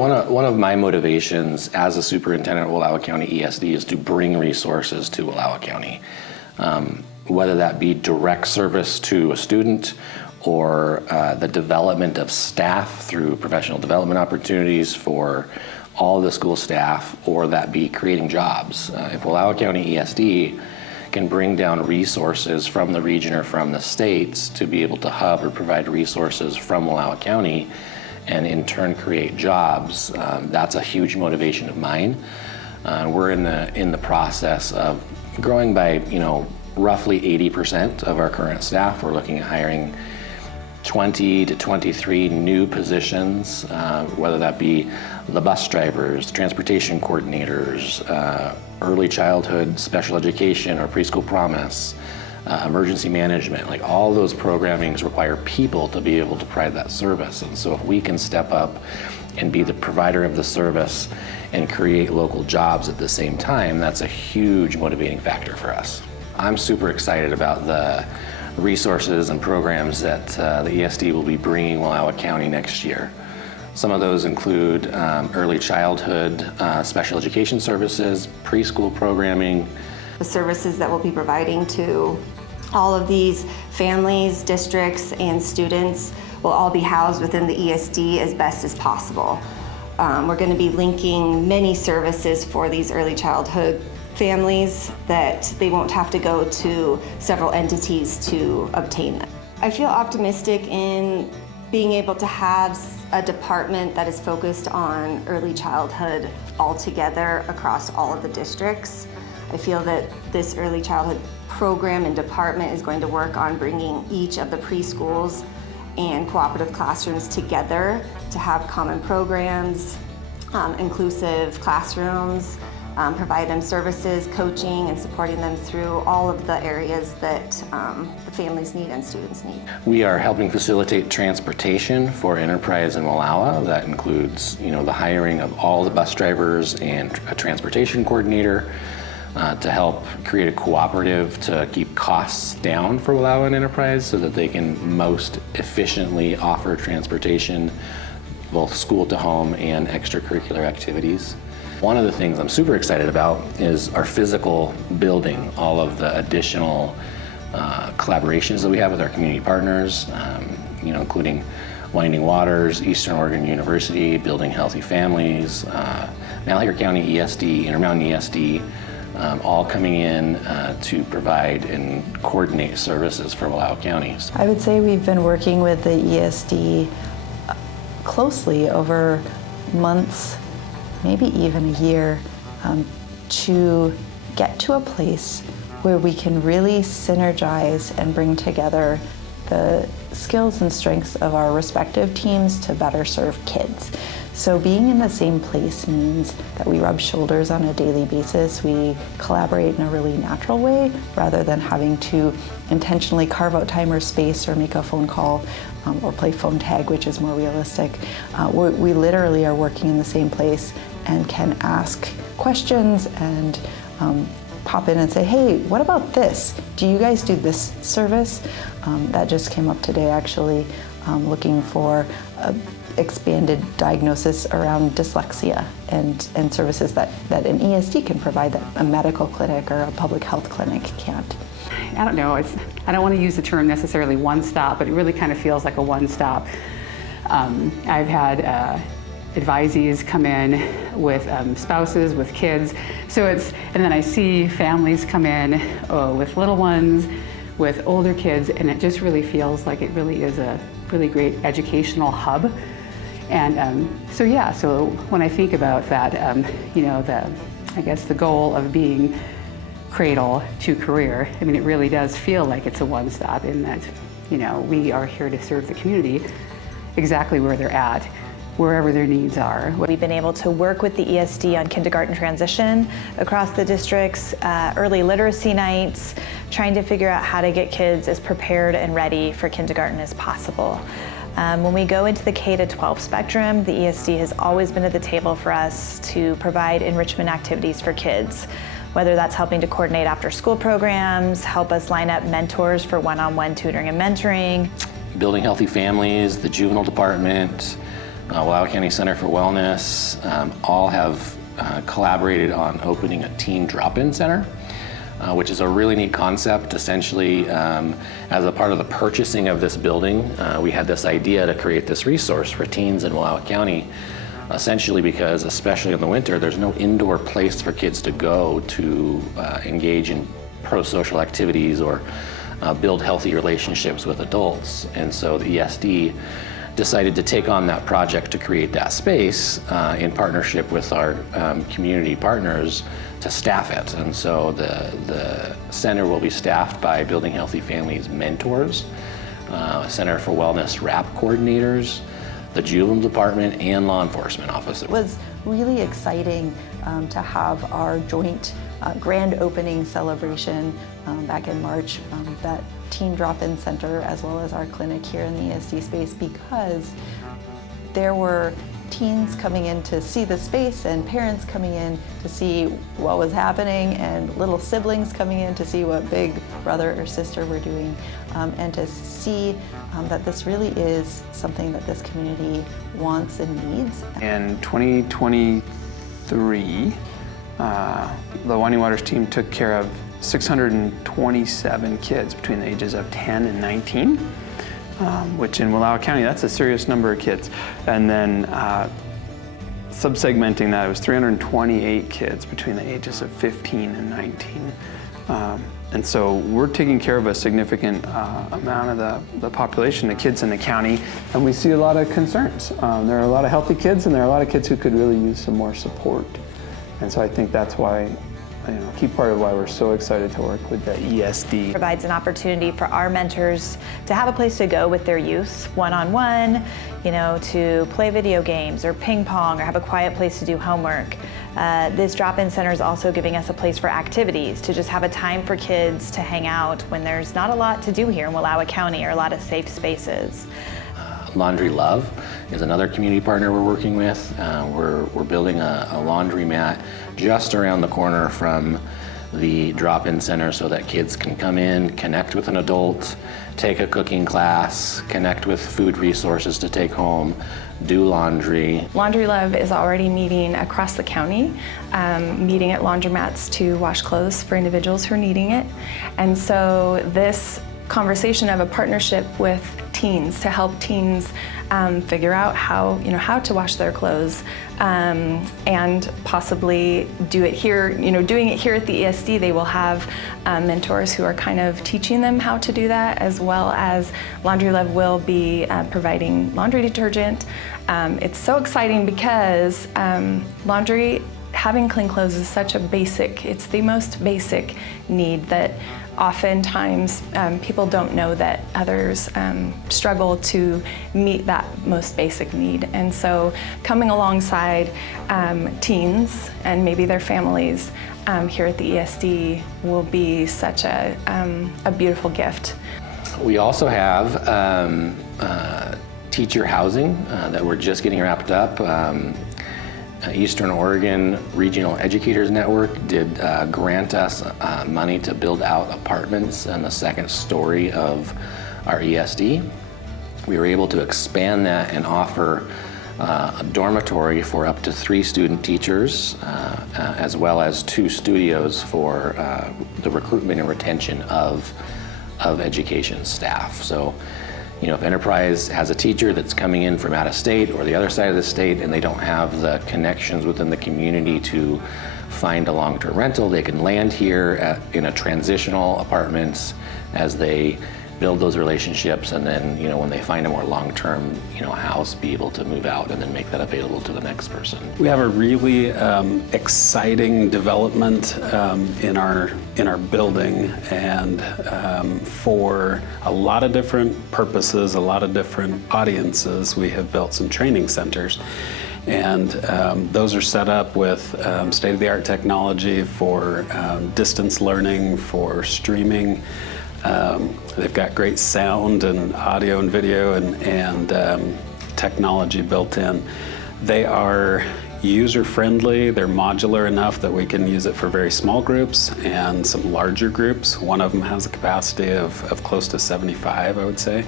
one of my motivations as a superintendent of Wallowa County ESD is to bring resources to Wallowa County, whether that be direct service to a student or the development of staff through professional development opportunities for all the school staff, or that be creating jobs. If Wallowa County ESD can bring down resources from the region or from the states to be able to hub or provide resources from Wallowa County and in turn create jobs, that's a huge motivation of mine. We're in the process of growing by roughly 80% of our current staff. We're looking at hiring 20 to 23 new positions, whether that be the bus drivers, transportation coordinators, early childhood special education or preschool promise, emergency management. Like, all those programmings require people to be able to provide that service. And so if we can step up and be the provider of the service and create local jobs at the same time, that's a huge motivating factor for us. I'm super excited about the resources and programs that the ESD will be bringing Wallowa County next year. Some of those include early childhood special education services, preschool programming. The services that we'll be providing to all of these families, districts, and students will all be housed within the ESD as best as possible. We're going to be linking many services for these early childhood families that they won't have to go to several entities to obtain them. I feel optimistic in being able to have a department that is focused on early childhood altogether across all of the districts. I feel that this early childhood program and department is going to work on bringing each of the preschools and cooperative classrooms together to have common programs, inclusive classrooms, provide them services, coaching, and supporting them through all of the areas that the families need and students need. We are helping facilitate transportation for Enterprise in Wallowa. That includes, the hiring of all the bus drivers and a transportation coordinator to help create a cooperative to keep costs down for Wallowa and Enterprise so that they can most efficiently offer transportation, both school to home and extracurricular activities. One of the things I'm super excited about is our physical building, all of the additional collaborations that we have with our community partners, including Winding Waters, Eastern Oregon University, Building Healthy Families, Malheur County ESD, Intermountain ESD, all coming in to provide and coordinate services for Wallowa County. I would say we've been working with the ESD closely over months, maybe even a year, to get to a place where we can really synergize and bring together the skills and strengths of our respective teams to better serve kids. So being in the same place means that we rub shoulders on a daily basis. We collaborate in a really natural way rather than having to intentionally carve out time or space or make a phone call or play phone tag, which is more realistic. We literally are working in the same place and can ask questions and pop in and say, hey, what about this? Do you guys do this service? That just came up today, actually, looking for expanded diagnosis around dyslexia and services that an ESD can provide that a medical clinic or a public health clinic can't. I don't know, I don't want to use the term necessarily one stop, but it really kind of feels like a one stop. I've had advisees come in with spouses, with kids, and then I see families come in with little ones, with older kids, and it just really feels like it really is a really great educational hub. And so when I think about that, I guess the goal of being Cradle to Career, I mean, it really does feel like it's a one-stop in that, we are here to serve the community exactly where they're at, wherever their needs are. We've been able to work with the ESD on kindergarten transition across the districts, early literacy nights, trying to figure out how to get kids as prepared and ready for kindergarten as possible. When we go into the K-12 spectrum, the ESD has always been at the table for us to provide enrichment activities for kids, whether that's helping to coordinate after-school programs, help us line up mentors for one-on-one tutoring and mentoring. Building Healthy Families, the juvenile department, Wallowa County Center for Wellness, all have collaborated on opening a teen drop-in center, which is a really neat concept. Essentially, as a part of the purchasing of this building, we had this idea to create this resource for teens in Wallowa County, essentially because, especially in the winter, there's no indoor place for kids to go to engage in pro-social activities or build healthy relationships with adults. And so the ESD decided to take on that project to create that space in partnership with our community partners to staff it. And so the center will be staffed by Building Healthy Families mentors, Center for Wellness RAP coordinators, the juvenile department, and law enforcement officers. It was really exciting to have our joint grand opening celebration back in March, that teen drop-in center, as well as our clinic here in the ESD space, because there were teens coming in to see the space and parents coming in to see what was happening and little siblings coming in to see what big brother or sister were doing, and to see that this really is something that this community wants and needs. In 2023, the Winding Waters team took care of 627 kids between the ages of 10 and 19, which in Wallowa County, that's a serious number of kids. And then subsegmenting that, it was 328 kids between the ages of 15 and 19. And so we're taking care of a significant amount of the population, the kids in the county, and we see a lot of concerns. There are a lot of healthy kids, and there are a lot of kids who could really use some more support. And so I think that's why, a key part of why we're so excited to work with the ESD. Provides an opportunity for our mentors to have a place to go with their youth, one-on-one, to play video games or ping pong or have a quiet place to do homework. This drop-in center is also giving us a place for activities, to just have a time for kids to hang out when there's not a lot to do here in Wallowa County, or a lot of safe spaces. Laundry Love is another community partner we're working with. We're building a laundromat just around the corner from the drop-in center so that kids can come in, connect with an adult, take a cooking class, connect with food resources to take home, do laundry. Laundry Love is already meeting across the county, meeting at laundromats to wash clothes for individuals who are needing it. And so this conversation of a partnership with teens to help teens figure out how to wash their clothes, and possibly do it here. Doing it here at the ESD, they will have mentors who are kind of teaching them how to do that, as well as Laundry Love will be providing laundry detergent. It's so exciting because having clean clothes is such a basic, it's the most basic need that oftentimes people don't know that others struggle to meet that most basic need. And so coming alongside teens and maybe their families here at the ESD will be such a beautiful gift. We also have teacher housing that we're just getting wrapped up. Eastern Oregon Regional Educators Network did grant us money to build out apartments in the second story of our ESD. We were able to expand that and offer a dormitory for up to 3 student teachers, as well as 2 studios for the recruitment and retention of education staff. So, if Enterprise has a teacher that's coming in from out of state or the other side of the state and they don't have the connections within the community to find a long-term rental, they can land here in a transitional apartments as they build those relationships, and then when they find a more long-term house, be able to move out and then make that available to the next person. We have a really exciting development in our building, and for a lot of different purposes, a lot of different audiences, we have built some training centers. And those are set up with state-of-the-art technology for distance learning, for streaming. They've got great sound and audio and video and technology built in. They are user-friendly, they're modular enough that we can use it for very small groups and some larger groups. One of them has a capacity of close to 75, I would say.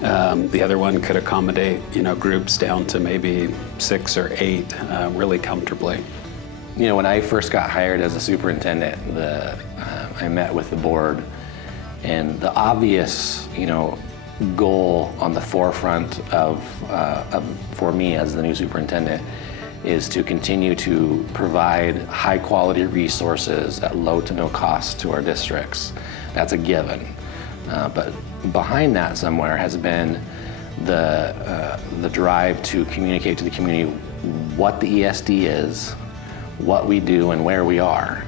The other one could accommodate, groups down to maybe 6 or 8 really comfortably. When I first got hired as a superintendent, I met with the board, and the obvious, goal on the forefront for me as the new superintendent is to continue to provide high quality resources at low to no cost to our districts. That's a given. But behind that somewhere has been the drive to communicate to the community what the ESD is, what we do, and where we are.